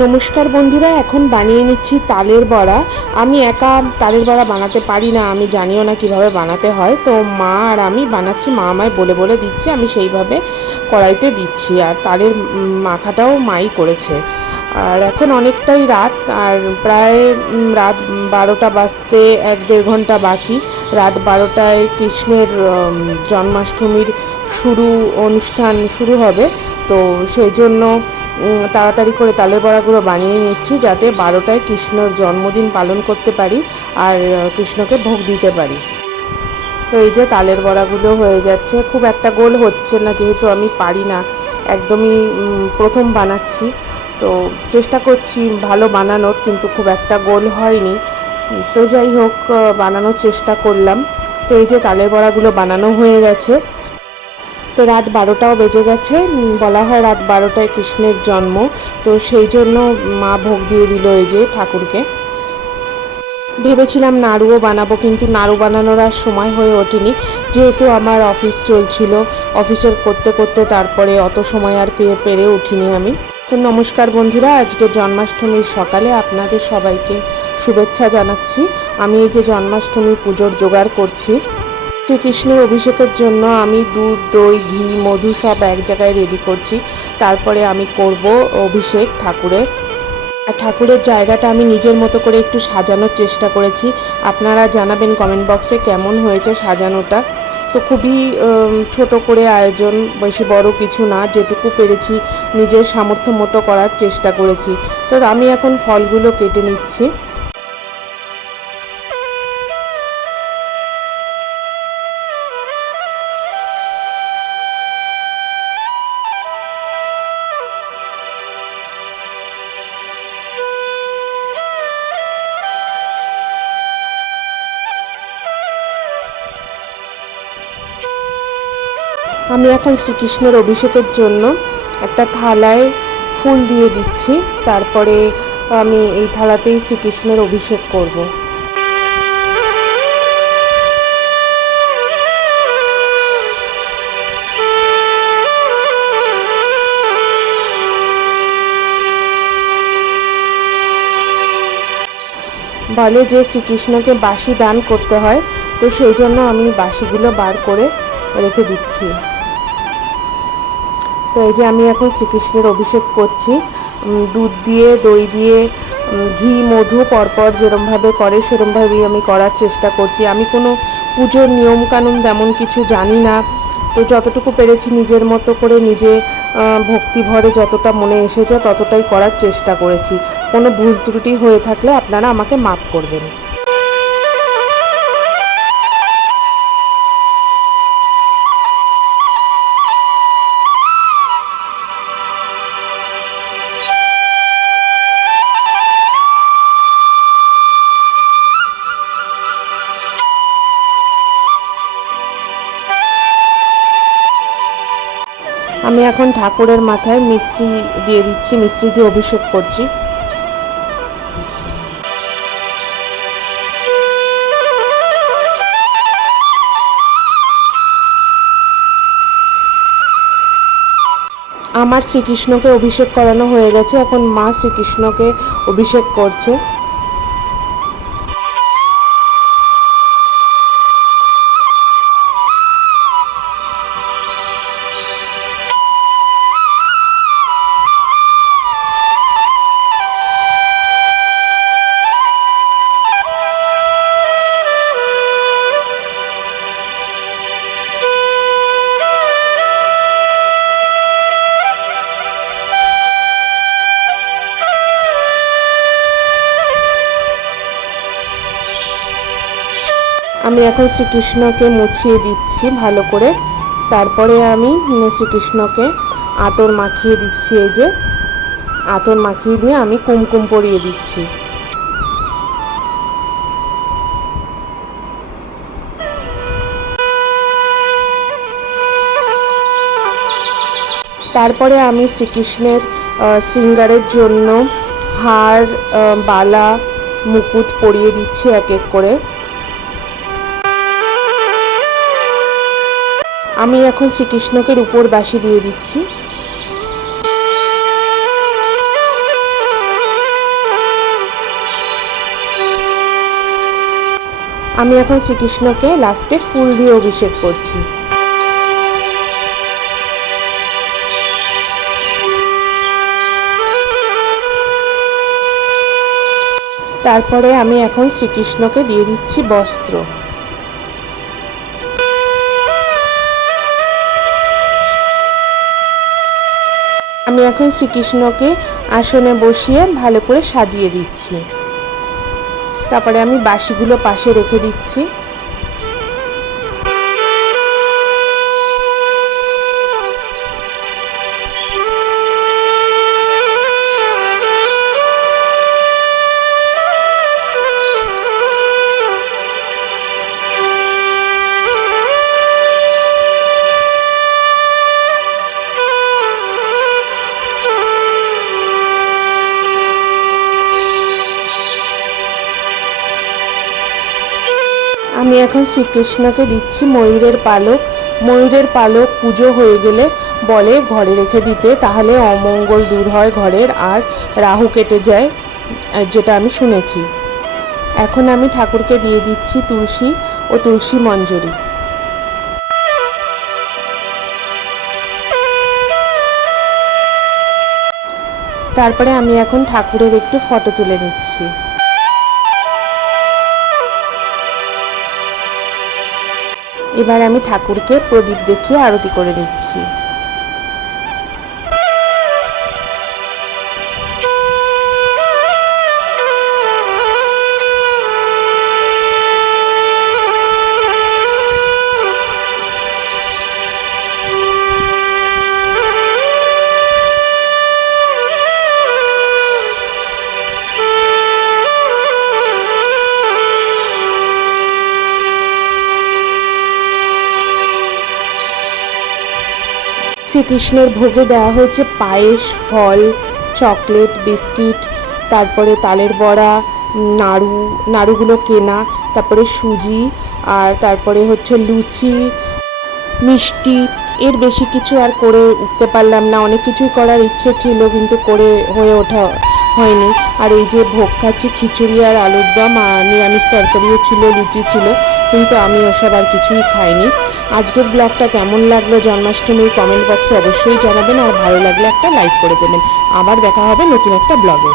নমস্কার বন্ধুরা, এখন বানিয়ে নিচ্ছি তালের বড়া। আমি একা তালের বড়া বানাতে পারি না, আমি জানিও না কীভাবে বানাতে হয়। তো মা আর আমি বানাচ্ছি, মা আমায় বলে বলে দিচ্ছে, আমি সেইভাবে কড়াইতে দিচ্ছি। আর তালের মাখাটাও মাই করেছে। আর এখন অনেকটাই রাত, আর প্রায় রাত বারোটা বাজতে এক দেড় ঘণ্টা বাকি। রাত বারোটায় কৃষ্ণের জন্মাষ্টমীর শুরু অনুষ্ঠান শুরু হবে। তো সেই জন্য তাড়াতাড়ি করে তালের বড়াগুলো বানিয়ে নিচ্ছি যাতে বারোটায় কৃষ্ণর জন্মদিন পালন করতে পারি আর কৃষ্ণকে ভোগ দিতে পারি। তো এই যে তালের বড়াগুলো হয়ে যাচ্ছে, খুব একটা গোল হচ্ছে না যেহেতু আমি পারি না, একদমই প্রথম বানাচ্ছি। তো চেষ্টা করছি ভালো বানানোর কিন্তু খুব একটা গোল হয়নি। তো যাই হোক বানানোর চেষ্টা করলাম। তো এই যে তালের বড়াগুলো বানানো হয়ে গেছে তো রাত বারোটাও বেজে গেছে। বলা হয় রাত বারোটায় কৃষ্ণের জন্ম। তো সেই জন্য মা ভোগ দিয়ে দিল এই যে ঠাকুরকে। ভেবেছিলাম নাড়ুও বানাবো, কিন্তু নাড়ু বানানোর আর সময় হয়ে ওঠেনি। যেহেতু আমার অফিস চলছিল, অফিসের করতে করতে তারপরে অত সময় আর পেয়ে পেরে উঠিনি আমি। তো নমস্কার বন্ধুরা, আজকে জন্মাষ্টমীর সকালে আপনাদের সবাইকে শুভেচ্ছা জানাচ্ছি। আমি এই যে জন্মাষ্টমী পুজোর জোগাড় করছি। শ্রীকৃষ্ণের অভিষেকের জন্য আমি দুধ, দই, ঘি, মধু সব এক জায়গায় রেডি করছি। তারপরে আমি করব অভিষেক ঠাকুরের। আর ঠাকুরের জায়গাটা আমি নিজের মতো করে একটু সাজানোর চেষ্টা করেছি। আপনারা জানাবেন কমেন্ট বক্সে কেমন হয়েছে সাজানোটা। তো খুবই ছোট করে আয়োজন, বেশি বড় কিছু না, যেটুকু পেরেছি নিজের সামর্থ্য মতো করার চেষ্টা করেছি। তো আমি এখন ফলগুলো কেটে নিচ্ছি। আমি এখন শ্রীকৃষ্ণের অভিষেকের জন্য একটা থালায় ফুল দিয়ে দিচ্ছি তারপরে আমি এই থালাতেই শ্রীকৃষ্ণের অভিষেক করব। বলে যে শ্রীকৃষ্ণকে বাসি দান করতে হয়, তো সেই জন্য আমি বাসিগুলো বার করে রেখে দিচ্ছি তো এই যে আমি এখন শ্রীকৃষ্ণের অভিষেক করছি দুধ দিয়ে, দই দিয়ে ঘি, মধু পরপর যেরমভাবে করে সেরমভাবেই আমি করার চেষ্টা করছি। আমি কোনো পুজোর নিয়মকানুন তেমন কিছু জানি না। তো যতটুকু পেরেছি নিজের মতো করে নিজে ভক্তি ভরে যতটা মনে এসেছে ততটাই করার চেষ্টা করেছি। কোনো ভুল ত্রুটি হয়ে থাকলে আপনারা আমাকে মাফ করবেন। আমি এখন ঠাকুরের মাথায় মিশ্রি দিয়ে দিচ্ছি, মিশ্রি দিয়ে অভিষেক করছি। আমার শ্রীকৃষ্ণকে অভিষেক করানো হয়ে গেছে, এখন মা শ্রীকৃষ্ণকে অভিষেক করছে। আমি এখন শ্রীকৃষ্ণকে মুছিয়ে দিচ্ছি ভালো করে। তারপরে আমি শ্রীকৃষ্ণকে আতর মাখিয়ে দিচ্ছি এই যে। আতর মাখিয়ে দিয়ে আমি কুমকুম পরিয়ে দিচ্ছি। তারপরে আমি শ্রীকৃষ্ণের শৃঙ্গারের জন্য হার বালা, মুকুট পরিয়ে দিচ্ছি এক এক করে। আমি এখন শ্রীকৃষ্ণকে উপর বাসি দিয়ে দিচ্ছি। আমি এখন শ্রীকৃষ্ণকে লাস্টে ফুল দিয়ে অভিষেক করছি। তারপরে আমি এখন শ্রীকৃষ্ণকে দিয়ে দিচ্ছি বস্ত্র। আমি এখন শ্রীকৃষ্ণকে আসনে বসিয়ে ভালো করে সাজিয়ে দিচ্ছি। তারপরে আমি বাসিগুলো পাশে রেখে দিচ্ছি। আমি এখন শ্রীকৃষ্ণকে দিচ্ছি ময়ূরের পালক। ময়ূরের পালক পুজো হয়ে গেলে বলে ঘরে রেখে দিতে, তাহলে অমঙ্গল দূর হয় ঘরের আর রাহু কেটে যায় যেটা আমি শুনেছি। এখন আমি ঠাকুরকে দিয়ে দিচ্ছি তুলসী ও তুলসী মঞ্জরি। তারপরে আমি এখন ঠাকুরের একটু ফটো তুলে নিচ্ছি। এবার আমি ঠাকুরকে প্রদীপ দেখিয়ে আরতি করে নিচ্ছি। শ্রীকৃষ্ণের ভোগে দেওয়া হয়েছে পায়েস, ফল, চকলেট, বিস্কিট, তারপরে তালের বড়া নাড়ু, নাড়ুগুলো কেনা, তারপরে সুজি, আর তারপরে হচ্ছে লুচি, মিষ্টি। এর বেশি কিছু আর করে উঠতে পারলাম না। অনেক কিছুই করার ইচ্ছে ছিল, কিন্তু করে হয়ে ওঠা হয়নি। আর এই যে ভোগ খাচ্ছি, খিচুড়ি আর আলুর দম নিরামিষ তরকারিও ছিল লুচি ছিল, কিন্তু আমি ওসব আর কিছুই খাইনি। আজকের ব্লগটা কেমন লাগল জন্মাষ্টমীর কমেন্ট বক্সে অবশ্যই জানাবেন আর ভালো লাগলে একটা লাইক করে দেবেন। আবার দেখা হবে নতুন একটা ব্লগে।